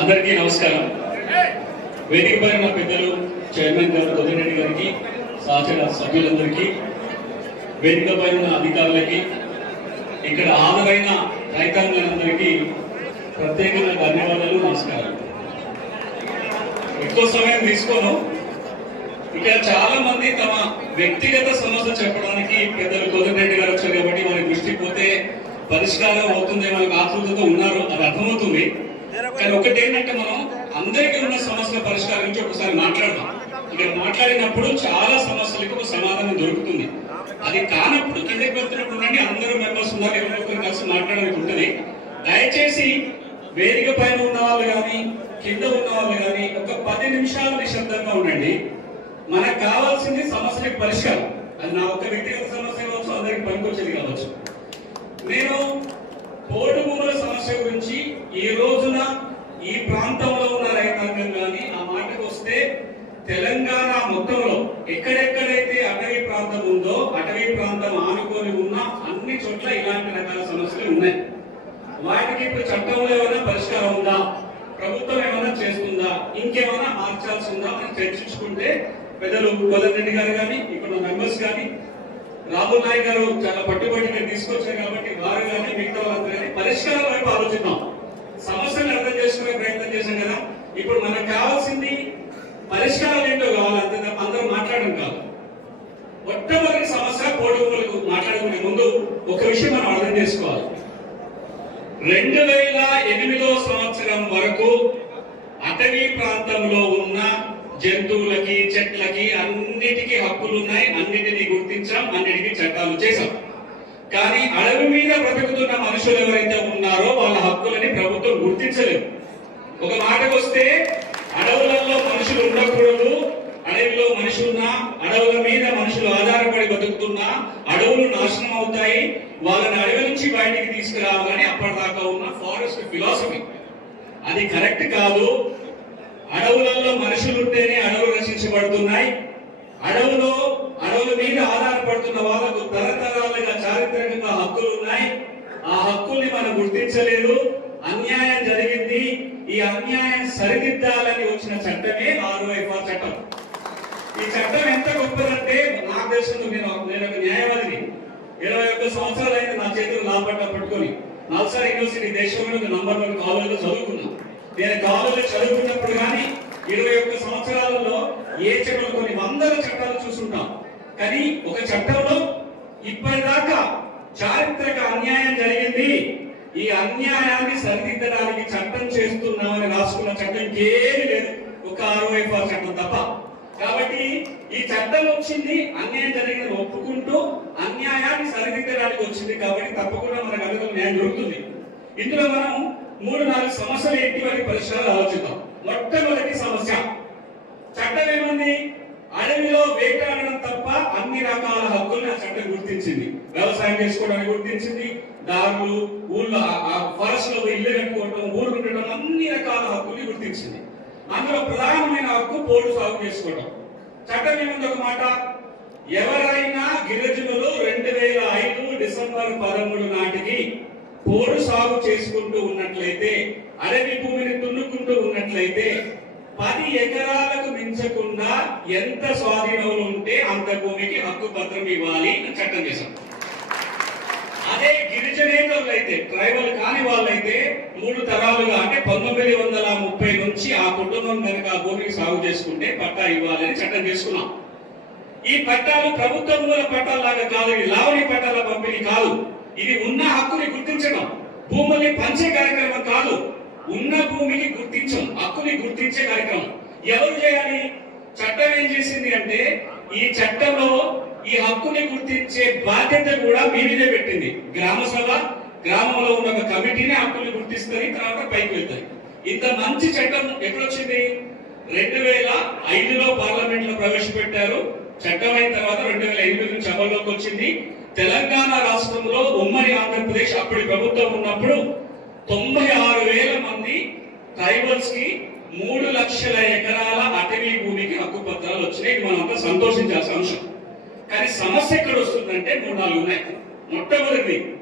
అందరికీ నమస్కారం. వేదిక పైన పెద్దలు చైర్మన్ గారు కొద్దిరెడ్డి గారికి సహచర సభ్యులందరికీ వేదిక పైన ఉన్న అధికారులకి ఇక్కడ హాజరైన రైతాంగాలందరికీ ప్రత్యేకంగా ధన్యవాదాలు నమస్కారం ఎక్కువ సమయం తీసుకోను. ఇక్కడ చాలా మంది తమ వ్యక్తిగత సమస్య చెప్పడానికి పెద్దలు కోదండరెడ్డి గారు వచ్చారు కాబట్టి వారి దృష్టి పోతే పరిష్కారం అవుతుందేమో ఆతృతతో ఉన్నారు అది అర్థమవుతుంది. కానీ ఒకటి ఏంటంటే మనం అందరికీ ఉన్న సమస్యల పరిష్కారం నుంచి ఒకసారి మాట్లాడదాం. ఇక్కడ మాట్లాడినప్పుడు చాలా సమస్యలకు ఒక సమాధానం దొరుకుతుంది. అది కానప్పుడు కిందకి వెళ్తున్నప్పుడు ఉండండి అందరూ మెంబర్స్ ఉన్నారు ఎవరో కలిసి మాట్లాడడానికి ఉంటుంది. దయచేసి వేదిక పైన ఉన్న వాళ్ళు కానీ కింద ఉన్న వాళ్ళు కానీ ఒక పది నిమిషాలు నిశ్శబ్దంగా ఉండండి. మనకు కావాల్సింది సమస్యకి పరిష్కారం. అది నా ఒక వ్యక్తిగత సమస్య కావచ్చు అందరికి పనికొచ్చేది కావచ్చు. నేను బోర్డు భూముల సమస్య గురించి ఈ రోజున ఈ ప్రాంతంలో ఉన్న రైతాంగం కానీ ఆ మాటకు వస్తే తెలంగాణ మొత్తంలో ఎక్కడెక్కడైతే అటవీ ప్రాంతం ఉందో అటవీ ప్రాంతం ఆనుకొని ఉన్న అన్ని చోట్ల ఇలాంటి రకాల సమస్యలు ఉన్నాయి. వాటికి ఇప్పుడు చట్టంలో ఏమైనా పరిష్కారం ఉందా? ప్రభుత్వం ఏమైనా చేస్తుందా? ఇంకేమైనా మార్చాల్సి ఉందా అని చర్చించుకుంటే పెద్దలు కోదండరెడ్డి గారు కానీ ఇక్కడ మెంబర్స్ కానీ రాహుల్ నాయక్ గారు చాలా పట్టుబడిగా తీసుకొచ్చారు కాబట్టి వారు కానీ మిగతా వాళ్ళందరూ కానీ పరిష్కారం వైపు ఆలోచిద్దాం. సమస్యను అర్థం చేసుకునే ప్రయత్నం చేశాం కదా. ఇప్పుడు మనకు కావాల్సింది పరిష్కారం ఏంటో కావాలి అంతే తప్ప అందరూ మాట్లాడడం కాదు. మొట్టమొదటి సమస్య కోడుకులకు మాట్లాడుకునే ముందు ఒక విషయం మనం అర్థం చేసుకోవాలి. రెండు వేల ఎనిమిదో సంవత్సరం వరకు అటవీ ప్రాంతంలో ఉన్న జంతువులకి చెట్లకి అన్నిటికీ హక్కులు ఉన్నాయి అన్నిటినీ గుర్తించాం అన్నిటికీ చట్టాలు చేశాం. కానీ అడవి మీద బ్రతుకుతున్న మనుషులు ఎవరైతే ఉన్నారో వాళ్ళ హక్కులని ప్రభుత్వం గుర్తించలేదు. ఒక మాటకు వస్తే అడవులలో మనుషులు ఉండకూడదు. అడవిలో మనుషులున్నా అడవుల మీద మనుషులు ఆధారపడి బతుకుతున్నా అడవులు నాశనం అవుతాయి. వాళ్ళని అడవి నుంచి బయటికి తీసుకురావాలని అప్పటిదాకా ఉన్న ఫారెస్ట్ ఫిలాసఫీ. అది కరెక్ట్ కాదు. అడవులలో మనుషులు ఉంటేనే అడవులు రక్షించబడుతున్నాయి. అడవులో అడవుల మీద ఆధారపడుతున్న వాళ్ళకు తరతరాలుగా చారిత్రకంగా హక్కులు ఉన్నాయి. ఆ హక్కుల్ని మనం గుర్తించలేదు. అన్యాయం జరిగింది. ఈ అన్యాయం సరిదిద్దాలని వచ్చిన చట్టమే ఆర్ఓఎఫ్ఆర్ చట్టం. ఈ చట్టం ఎంత గొప్పదంటే నా దేశంలో నేను నేను ఒక న్యాయవాదిని. ఇరవై ఒక్క సంవత్సరాలు అయింది నా చేతులు నా పట్టుకొని. నల్సార్ యూనివర్సిటీ దేశంలో నంబర్ వన్ కాలేజీలో చదువుకున్నాను నేను కాలేజీలో చదువుకున్నప్పుడు కానీ ఇరవై ఒక్క సంవత్సరాలలో ఏ చట్టం కొన్ని వందల చట్టాలు చూసుంటాం. కానీ ఒక చట్టంలో ఇప్పటిదాకా చారిత్రక అన్యాయం జరిగింది. ఈ అన్యాయాన్ని సరిదిద్దడానికి చట్టం చేస్తున్నామని రాసుకున్న చట్టం ఇంకేమీ లేదు. ఒక ఆర్ఓఎఫ్ఆర్ చట్టం తప్ప. కాబట్టి ఈ చట్టం వచ్చింది అన్యాయం జరిగిన ఒప్పుకుంటూ అన్యాయాన్ని సరిదిద్దడానికి వచ్చింది కాబట్టి తప్పకుండా మనకు అందులో న్యాయం దొరుకుతుంది. ఇందులో మనం మూడు నాలుగు సమస్యలు ఏంటి వాటి పరిష్కారాలు ఆలోచిద్దాం. మొట్టమొదటి సమస్య. చట్టం ఏమంది? అడవిలో వేటాడడం తప్ప అన్ని రకాల హక్కుల్ని ఆ చట్టం గుర్తించింది. వ్యవసాయం చేసుకోవడానికి గుర్తించింది. దారులు ఊళ్ళో ఫారెస్ట్లో ఇల్లు కట్టుకోవటం ఊరు ఉండటం అన్ని రకాల హక్కుల్ని గుర్తించింది. అందులో ప్రధానమైన హక్కు పోడు సాగు చేసుకోవడం చట్టం ఏముంది ఒక మాట? ఎవరైనా గిరిజనులు రెండు వేల ఐదు డిసెంబర్ పదమూడు నాటికి పోడు సాగు చేసుకుంటూ ఉన్నట్లయితే అడవి భూమిని దున్నుకుంటూ ఉన్నట్లయితే పది ఎకరాలకు మించకుండా ఎంత స్వాధీనంలో ఉంటే అంత భూమికి హక్కు పత్రం ఇవ్వాలి అని చట్టం చేశాం అదే గిరిజనేతరులు అయితే ట్రైబల్ కాని వాళ్ళైతే మూడు తరాలుగా అంటే పంతొమ్మిది వందల ముప్పై నుంచి ఆ కుటుంబం కనుక ఆ భూమికి సాగు చేసుకుంటే పట్టా ఇవ్వాలని చట్టం చేసుకున్నాం. ఈ పట్టాలు ప్రభుత్వ మూల పట్టాలాగా కాదు ఇది లావణి పట్టాల పంపిణీ కాదు. ఇది ఉన్న హక్కుని గుర్తించడం భూముల్ని పంచే కార్యక్రమం కాదు. ఉన్న భూమిని గుర్తించం హక్కుని గుర్తించే కార్యక్రమం. ఎవరు చేయాలి? చట్టం ఏం చేసింది అంటే ఈ చట్టంలో ఈ హక్కుని గుర్తించే బాధ్యత కూడా మీ మీదే పెట్టింది. గ్రామ సభ గ్రామంలో ఉన్న ఒక కమిటీని హక్కుని గుర్తిస్తుంది తర్వాత పైకి వెళ్తాయి ఇంత మంచి చట్టం ఎక్కడొచ్చింది రెండు వేల ఐదులో పార్లమెంట్లో ప్రవేశపెట్టారు. చట్టం అయిన తర్వాత రెండు వేల ఎనిమిది నుంచి అమల్లోకి వచ్చింది. తెలంగాణ రాష్ట్రంలో ఉమ్మడి ఆంధ్రప్రదేశ్ అప్పటి ప్రభుత్వం ఉన్నప్పుడు తొంభై ఆరు వేల ట్రైబల్స్కి మూడు లక్షల ఎకరాల అటవీ భూమికి హక్కు పత్రాలు వచ్చినాయి. ఇది మనం సంతోషించాల్సిన అంశం. కానీ సమస్య ఎక్కడ వస్తుందంటే మూడు నాలుగు ఉన్నాయి. మొట్టమొదటిది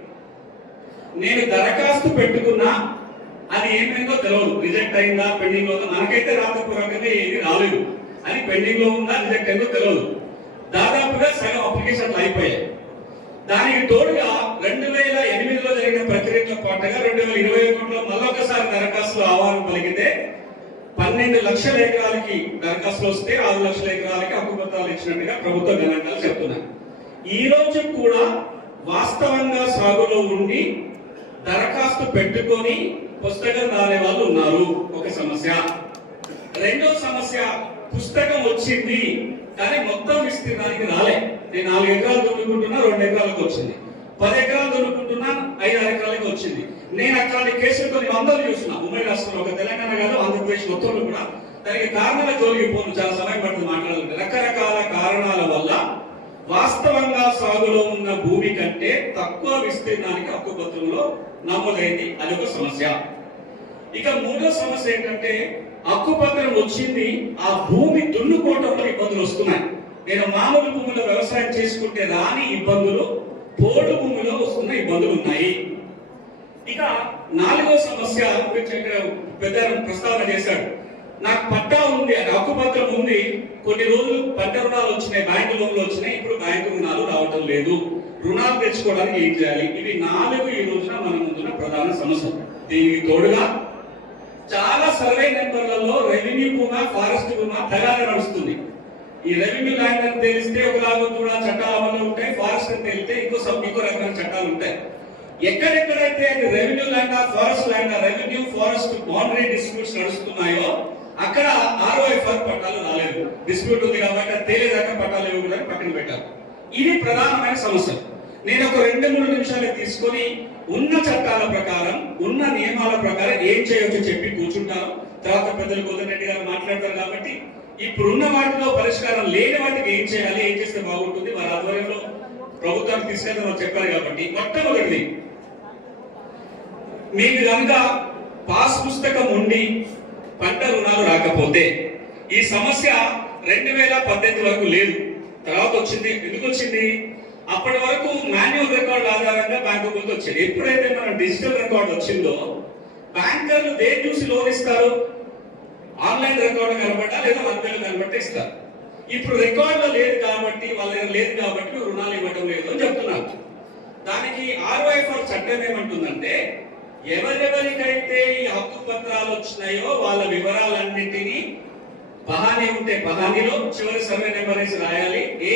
నేను దరఖాస్తు పెట్టుకున్నా అది ఏమైందో తెలియదు రిజెక్ట్ అయిందా పెండింగ్లో ఉందా? మనకైతే రాతపూర్వకంగా ఏది రాలేదు. అని పెండింగ్లో ఉందా రిజెక్ట్ అయిందో తెలియదు దాదాపుగా సగం అప్లికేషన్లు అయిపోయాయి. దానికి తోడుగా రెండు వేల ఎనిమిదిలో జరిగిన ప్రక్రియతో పాటుగా రెండు వేల ఇరవై ఒకటిలో మళ్ళొకసారి దరఖాస్తులు ఆహ్వానం పలికితే పన్నెండు లక్షల ఎకరాలకి దరఖాస్తులు వస్తే ఆరు లక్షల ఎకరాలకి హక్కుపత్రాలు ఇచ్చినట్టుగా ప్రభుత్వ గణాంకాలు చెప్తున్నాయి. ఈ రోజు కూడా వాస్తవంగా సాగులో ఉండి దరఖాస్తు పెట్టుకొని పుస్తకం రాలే వాళ్ళు ఉన్నారు. ఒక సమస్య. రెండో సమస్య పుస్తకం వచ్చింది కానీ మొత్తం విస్తీర్ణానికి రాలే. నేను నాలుగు ఎకరాలు దున్నుకుంటున్నా రెండు ఎకరాలకు వచ్చింది. పది ఎకరాలు దున్నుకుంటున్నా ఐదు ఆరు ఎకరాలకు వచ్చింది. నేను అట్లాంటి కేసులు కొన్ని వందలు చూసిన ఉమ్మడి రాష్ట్రంలో ఒక తెలంగాణ కాదు ఆంధ్రప్రదేశ్ మొత్తంలో కూడా దానికి కారణాల జోలికి పోను చాలా సమయం పడుతుంది మాట్లాడాలంటే రకరకాల కారణాల వల్ల వాస్తవంగా సాగులో ఉన్న భూమి కంటే తక్కువ విస్తీర్ణానికి హక్కుపత్రంలో నమోదైంది. అది ఒక సమస్య. ఇక మూడో సమస్య ఏంటంటే హక్కుపత్రం వచ్చింది ఆ భూమి దున్నుకోవటంలో ఇబ్బందులు వస్తున్నాయి. నేను మామూలు భూమిలో వ్యవసాయం చేసుకుంటే రాని ఇబ్బందులు పోడు భూమిలో వస్తున్న ఇబ్బందులు ఉన్నాయి. ఇక నాలుగో సమస్య గురించి ఇక్కడ పెద్ద ప్రస్తావన చేశాడు. నాకు పట్టా ఉంది అది హక్కుపత్రం ఉంది. కొన్ని రోజులు పంట రుణాలు వచ్చినాయి బ్యాంకు లోన్లు వచ్చినాయి. ఇప్పుడు బ్యాంకు రుణాలు రావటం లేదు. రుణాలు తెచ్చుకోవడానికి ఏం చేయాలి? ఇవి నాలుగు ఈ రోజున మన ముందున్న ప్రధాన సమస్య. దీనికి తోడుగా చాలా సర్వే నెంబర్లలో రెవెన్యూ భూమా ఫారెస్ట్ భూమా తగాద నడుస్తుంది. ఈ రెవెన్యూ ల్యాండ్ అని తెలిస్తే ఒకలాగా కూడా చట్టాలు అమలు ఉంటాయి ఫారెస్ట్ అని తెలిస్తే ఇంకో సబ్ ఇంకో రకమైన చట్టాలు ఉంటాయి. ఎక్కడెక్కడైతే అది revenue land forest land revenue forest boundary disputes నడుస్తున్నాయో అక్కడ ఆర్ఓఎఫ్ఆర్ పట్టాలు రాలేదు. డిస్ప్యూట్ ఉంది కాబట్టి అది తేలేదాకా పట్టాలు ఇవ్వకూడదని పక్కన పెట్టారు. ఇది ప్రధానమైన సమస్య. నేను ఒక రెండు మూడు నిమిషాలు తీసుకొని ఉన్న చట్టాల ప్రకారం ఉన్న నియమాల ప్రకారం ఏం చేయొచ్చో చెప్పి కూర్చుంటాను. తర్వాత పెద్దలు కోదండి గారు మాట్లాడతారు కాబట్టి ఇప్పుడున్న వాటిలో పరిష్కారం లేని వాటికి ఏం చేయాలి ఏం చేస్తే బాగుంటుంది వారి ఆధ్వర్యంలో ప్రభుత్వానికి వాళ్ళు చెప్పారు కాబట్టి మొట్టమొదటిది మీకు కనుక పాస్ పుస్తకం ఉండి పంట రుణాలు రాకపోతే ఈ సమస్య రెండు వేల పద్దెనిమిది వరకు లేదు. తర్వాత వచ్చింది ఎందుకు వచ్చింది? అప్పటి వరకు మాన్యువల్ రికార్డు ఆధారంగా బ్యాంకు ముందు వచ్చేది ఎప్పుడైతే మన డిజిటల్ రికార్డు వచ్చిందో బ్యాంకర్లు దేని చూసి లోన్ ఇస్తారు? ఆన్లైన్ రికార్డు కనబడ్డా లేదా మన పేరు కనబట్టి ఇస్తారు. ఇప్పుడు రికార్డులో లేదు కాబట్టి వాళ్ళ దగ్గర లేదు కాబట్టి రుణాలు ఇవ్వడం లేదు అని చెప్తున్నారు. దానికి ఆర్వైఫర్ చట్టం ఏమంటుందంటే ఎవరెవరికైతే ఈ హక్కు పత్రాలు వచ్చినాయో వాళ్ళ వివరాలన్నింటినీ పహానీ ఉంటే పహానీలో చివరి సర్వే నెంబర్ వేసి రాయాలి. ఏ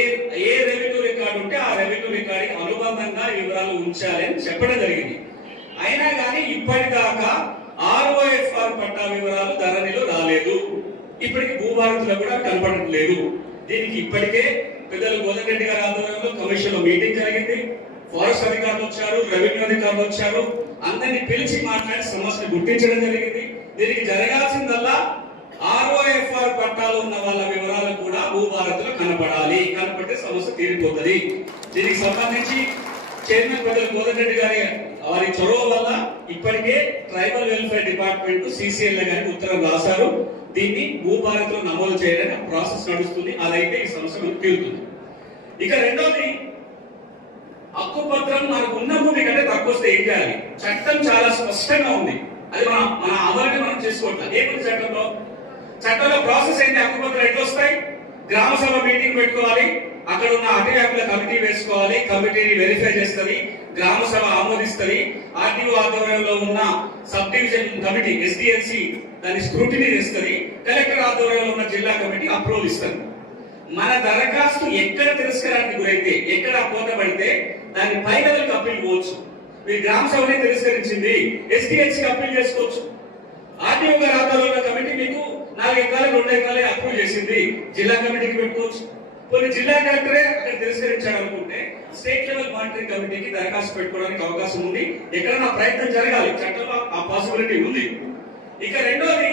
ఏ రెవెన్యూ రికార్డు ఉంటే ఆ రెవెన్యూ రికార్డుకి అనుబంధంగా వివరాలు ఉంచాలి అని చెప్పడం జరిగింది. అయినా కానీ ఇప్పటిదాకా ఆర్ఓఎఫ్ఆర్ పట్టా వివరాలు ధరణిలో రాలేదు. ఇప్పటికి భూభారతిలో కూడా కనపడట్లేదు. దీనికి ఇప్పటికే పెద్దలు గోదన్ రెడ్డి గారి ఆధ్వర్యంలో కమిషన్లో మీటింగ్ జరిగింది. ఫారెస్ట్ అధికారులు వచ్చారు రెవెన్యూ అధికారులు వచ్చారు. అందరినీ పిలిచి మాట్లాడి సమస్యను గుర్తించడం జరిగింది. దీనికి జరగాల్సిందల్లా ఆర్ఓఎఫ్ఆర్ పట్టాలు ఉన్న వాళ్ళ వివరాలు కూడా భూభారత్లో కనపడాలి. కనపడితే సమస్య తీరిపోతుంది. దీనికి సంబంధించి చైర్మన్ పెద్దలు గోదన్ రెడ్డి గారి వారి చొరవ వల్ల ఇప్పటికే ట్రైబల్ వెల్ఫేర్ డిపార్ట్మెంట్ సిసిఎల్ గారికి ఉత్తరం రాశారు. దీన్ని భూభారతిలో నమోదు చేయడానికి ప్రాసెస్ నడుస్తుంది. అదైతే ఈ సమస్య తీరుతుంది ఇక రెండోది హక్కుపత్రం మనకు ఉన్న భూమి కంటే తక్కువ వస్తే ఏం చేయాలి? చట్టం చాలా స్పష్టంగా ఉంది. అది మన మన అమలుని మనం చేసుకోవట్లేదు ఏముంది చట్టంలో? చట్టంలో ప్రాసెస్ ఏంటి? హక్కుపత్రం ఎట్లా వస్తాయి? గ్రామ సభ మీటింగ్ పెట్టుకోవాలి. అక్కడ ఉన్న అధివ్యాపుల కమిటీ వేసుకోవాలి. కమిటీని వెరిఫై చేస్తుంది. గ్రామ సభ ఆమోదిస్తుంది ఆర్టీఓ ఆధ్వర్యంలో ఉన్న సబ్ డివిజన్ కమిటీ ఎస్డిఎల్సి దాని స్క్రూటినీ ఇస్తుంది కలెక్టర్ ఆధ్వర్యంలో ఉన్న జిల్లా కమిటీ అప్రూవల్ ఇస్తుంది. మన దరఖాస్తు ఎక్కడ తిరస్కారానికి గురైతే ఎక్కడ కోత పడితే దాన్ని పై లెవెల్కి అప్పీల్ పోవచ్చు. మీ గ్రామ సభనే తిరస్కరించింది ఎస్డిఎల్సి అప్పీల్ చేసుకోవచ్చు. ఆర్టీఓ గారి ఆధ్వర్యంలో కమిటీ మీకు నాలుగు ఎకరాలు రెండు ఎకరాలే అప్రూవ్ చేసింది. జిల్లా కమిటీకి పెట్టుకోవచ్చు. కొన్ని జిల్లా కలెక్టరే అక్కడ తిరస్కరించాడు అనుకుంటే స్టేట్ లెవెల్ మానిటరింగ్ కమిటీకి దరఖాస్తు పెట్టుకోవడానికి అవకాశం ఉంది. ఎక్కడైనా ప్రయత్నం జరగాలి. చట్టంలో ఆ పాసిబిలిటీ ఉంది. ఇక రెండోది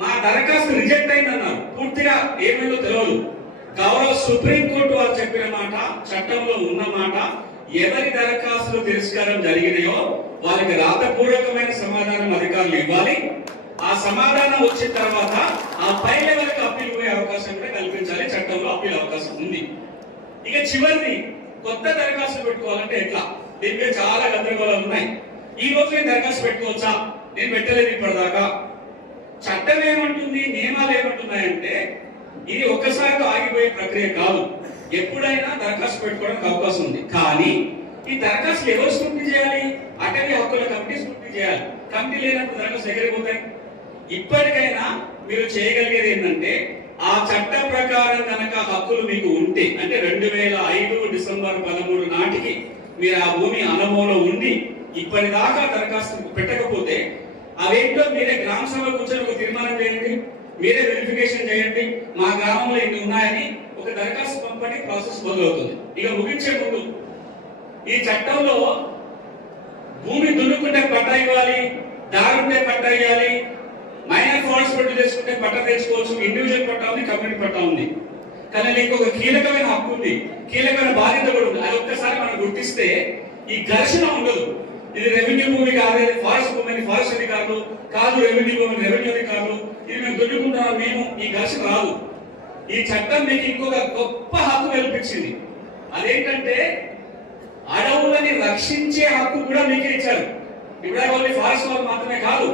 మా దరఖాస్తు రిజెక్ట్ అయిందన్నారు. పూర్తిగా ఏమైందో తెలియదు గౌరవ సుప్రీం కోర్టు వారు చెప్పిన మాట చట్టంలో ఉన్న మాట ఎవరి దరఖాస్తులు తిరస్కారం జరిగినాయో వాళ్ళకి రాతపూర్వకమైన సమాధానం అధికారులు ఇవ్వాలి. ఆ సమాధానం వచ్చిన తర్వాత ఆ పై లెవెల్కి అప్పీల్ పోయే అవకాశం కూడా కల్పించాలి చట్టంలో అప్పీల్ అవకాశం ఉంది. ఇక చివరిది కొత్త దరఖాస్తు పెట్టుకోవాలంటే ఎట్లా? దీని మీద చాలా గందరగోళాలు ఉన్నాయి. ఈ రోజు నేను దరఖాస్తు పెట్టుకోవచ్చా? నేను పెట్టలేదు ఇప్పటిదాకా. చట్టం ఏమంటుంది నియమాలు ఏమంటున్నాయంటే ఇది ఒక్కసారి ఆగిపోయే ప్రక్రియ కాదు. ఎప్పుడైనా దరఖాస్తు పెట్టుకోవడానికి అవకాశం ఉంది. కానీ ఈ దరఖాస్తులు ఎవరు స్ఫూర్తి చేయాలి? అటవీ హక్కుల కమిటీ స్ఫూర్తి చేయాలి. కమిటీ లేనప్పుడు దరఖాస్తు ఎగిరిపోతాయి ఇప్పటికైనా మీరు చేయగలిగేది ఏంటంటే ఆ చట్ట ప్రకారం కనుక హక్కులు మీకు ఉంటే అంటే రెండు వేల ఐదు డిసెంబర్ పదమూడు నాటికి మీరు ఆ భూమి అనుభవంలో ఉండి ఇప్పటిదాకా దరఖాస్తు పెట్టకపోతే అవేంటో మీరే గ్రామ సభ కూర్చొని ఒక తీర్మానం చేయండి మీరే వెరిఫికేషన్ చేయండి మా గ్రామంలో ఇన్ని ఉన్నాయని ఒక దరఖాస్తు పంపని ప్రాసెస్ మొదలవుతుంది. ఇక ముగించే ముందు ఈ చట్టంలో భూమి దున్నుకుంటే పట్టా ఇవ్వాలి దారుంటే పట్టా ఇవ్వాలి మైనర్ ఫారెస్ట్ పట్టు చేసుకుంటే పట్టా తెచ్చుకోవచ్చు ఇండివిజువల్ పట్టా ఉంది కమ్యూనిటీ పట్టా ఉంది. కానీ నీకు ఒక కీలకమైన హక్కు ఉంది కీలకమైన బాధ్యత కూడా ఉంది. అది ఒక్కసారి మనం గుర్తిస్తే ఈ ఘర్షణ ఉండదు. ఇది రెవెన్యూ భూమి కాదు ఇది ఫారెస్ట్ భూమి ఫారెస్ట్ అధికారులు కాదు రెవెన్యూ భూమి రెవెన్యూ అధికారులు. ఇది మేము దొడ్డుకుంటున్నాం మేము ఈ ఘర్షణ రాదు. ఈ చట్టం మీకు ఇంకొక గొప్ప హక్కు కల్పించింది. అదేంటంటే అడవులని రక్షించే హక్కు కూడా మీకే ఇచ్చారు. ఇప్పుడు ఓన్లీ ఫారెస్ట్ వాళ్ళు మాత్రమే కాదు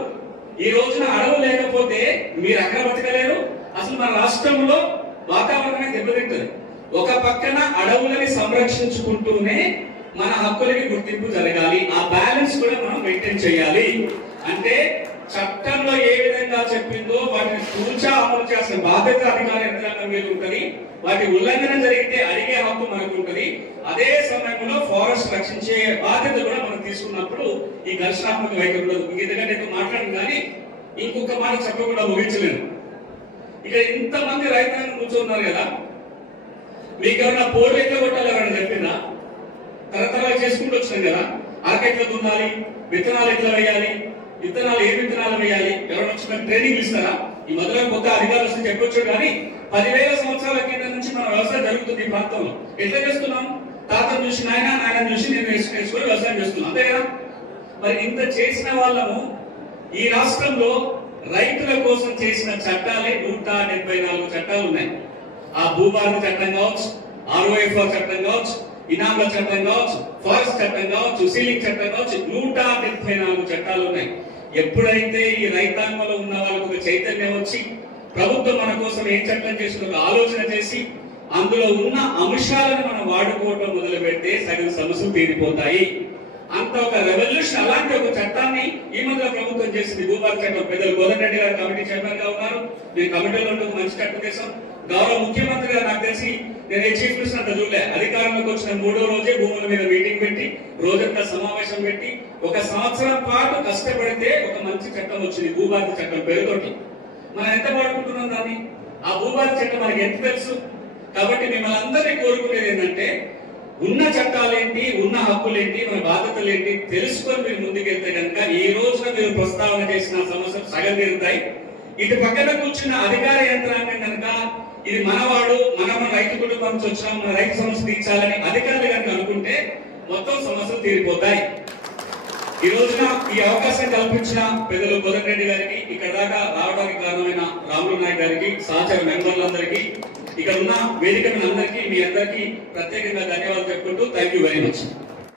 ఈ రోజున అడవు లేకపోతే మీరు అక్కడ బతకలేరు? అసలు మన రాష్ట్రంలో వాతావరణమే దెబ్బతింటుంది. ఒక పక్కన అడవులని సంరక్షించుకుంటూనే మన హక్కులకి గుర్తింపు జరగాలి. ఆ బ్యాలెన్స్ కూడా మనం మెయింటైన్ చేయాలి. అంటే చట్టంలో ఏ విధంగా చెప్పిందో వాటిని తూచా అమలు చేసిన బాధ్యత అధికార యంత్రాంగం మీద ఉంటుంది. వాటి ఉల్లంఘన జరిగితే అడిగే హక్కు మనకు ఉంటుంది. అదే సమయంలో ఫారెస్ట్ రక్షించే బాధ్యత కూడా మనం తీసుకున్నప్పుడు ఈ ఘర్షణాత్మక వైఖరి ఉండదు ఎందుకంటే ఎక్కువ మాట్లాడను కానీ ఇంకొక మాట చెప్పకుండా ముగించలేను. ఇక ఇంతమంది రైతాంగం కూర్చున్నారు కదా. మీకు ఏమన్నా పోర్లు ఎట్లా కొట్టాలని ఎవరైనా చెప్పిందా? తరతరాలు చేసుకుంటూ వచ్చినాం కదా. ఆక ఎట్లా దున్నాలి విత్తనాలు ఎట్లా వేయాలి? విత్తనాలు ఏ విత్తనాలు వేయాలి? ఎవరైనా ట్రైనింగ్ ఇస్తారా? ఈ మొదలైన కొత్త అధికారులు వస్తే చెప్పొచ్చు కానీ పదివేల సంవత్సరాల కింద నుంచి మన వ్యవసాయం జరుగుతుంది ఈ ప్రాంతంలో. ఎట్లా చేస్తున్నాం? తాతను చూసి నాయన నాయన చూసి నేను వేసుకొని వ్యవసాయం చేస్తున్నాం. అంతే కదా? మరి ఇంత చేసిన వాళ్ళము ఈ రాష్ట్రంలో రైతుల కోసం చేసిన చట్టాలే నూట డెబ్బై నాలుగు చట్టాలు ఉన్నాయి. ఆ భూభారత చట్టం కావచ్చు ఆర్ఓఎఫ్ఆర్ చట్టం కావచ్చు ఇనాంల చట్టం కావచ్చు ఫారెస్ట్ చట్టం కావచ్చు సీలింగ్ చట్టం కావచ్చు నూట డెబ్బై నాలుగు చట్టాలు ఉన్నాయి. ఎప్పుడైతే ఈ రైతాంగంలో ఉన్న వాళ్ళకు ఒక చైతన్యం వచ్చి ప్రభుత్వం మన కోసం ఏం చట్టం చేసిన ఆలోచన చేసి అందులో ఉన్న అంశాలను మనం వాడుకోవటం మొదలు పెడితే సగం సమస్యలు తీరిపోతాయి. అంత ఒక రెవల్యూషన్ అలాంటి ఒక చట్టాన్ని ఈ మధ్య ప్రభుత్వం చేసింది. భూభారత చట్టం పెద్దలు కోదండరెడ్డి గారు కమిటీ చైర్మన్గా ఉన్నారు. నేను కమిటీలో ఉంటూ మంచి చట్టం చేశాం. గౌరవ ముఖ్యమంత్రి గారు నాకు తెలిసి నేను ఏ చీఫ్ మినిస్టర్ అంత చూడలే అధికారంలోకి వచ్చిన మూడో రోజే భూముల మీద మీటింగ్ పెట్టి రోజంతా సమావేశం పెట్టి ఒక సంవత్సరం పాటు కష్టపడితే ఒక మంచి చట్టం వచ్చింది. భూభారత చట్టం పేరుతోటి. మనం ఎంత వాడుకుంటున్నాం దాన్ని? ఆ భూభారత చట్టం మనకి ఎంత తెలుసు? కాబట్టి మిమ్మల్ని అందరినీ కోరుకునేది ఏంటంటే ఉన్న చట్టాలేంటి ఉన్న హక్కులేంటి మన బాధ్యతలు ఏంటి తెలుసుకొని మీరు ముందుకెళ్తే కనుక ఈ రోజున మీరు ప్రస్తావన చేసిన సమస్యలు సగం తీరుతాయి. ఇటు పక్కన కూర్చున్న అధికార యంత్రాంగం కనుక ఇది మనవాడు మన మన రైతు కుటుంబం నుంచి వచ్చినాం మన రైతు సమస్య తీర్చాలని అధికారులు కనుక అనుకుంటే మొత్తం సమస్యలు తీరిపోతాయి. ఈ రోజున ఈ అవకాశం కల్పించిన పెద్దలు రెడ్డి గారికి ఇక్కడ దాకా రావడానికి కారణమైన రాములు నాయక్ గారికి సహచర మెంబర్లందరికీ ఇక్కడ ఉన్న వేదిక అందరికీ మీ అందరికీ ప్రత్యేకంగా ధన్యవాదాలు చెప్పుకుంటూ థ్యాంక్ యూ వెరీ మచ్